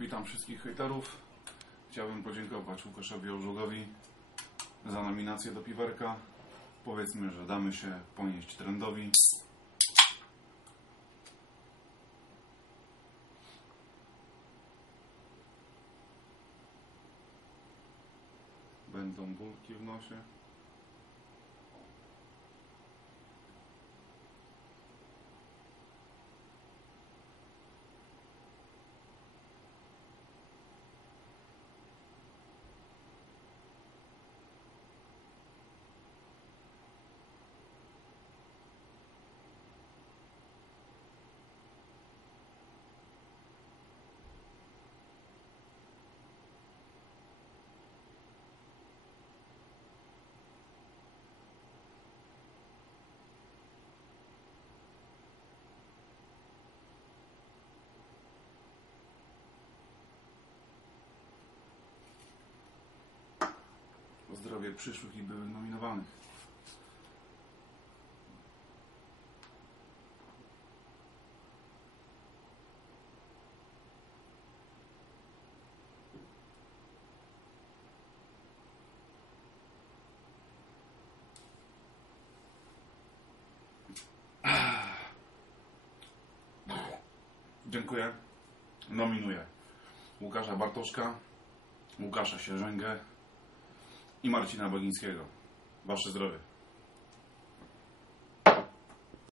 Witam wszystkich hejterów. Chciałbym podziękować Łukaszowi Ożugowi za nominację do Piwerka. Powiedzmy, że damy się ponieść trendowi. Będą bólki w nosie. O zdrowie przyszłych i byłych nominowanych. Dziękuję. Nominuję Łukasza Bartoszka, Łukasza Sierzęgę i Marcina Bagińskiego. Wasze zdrowie.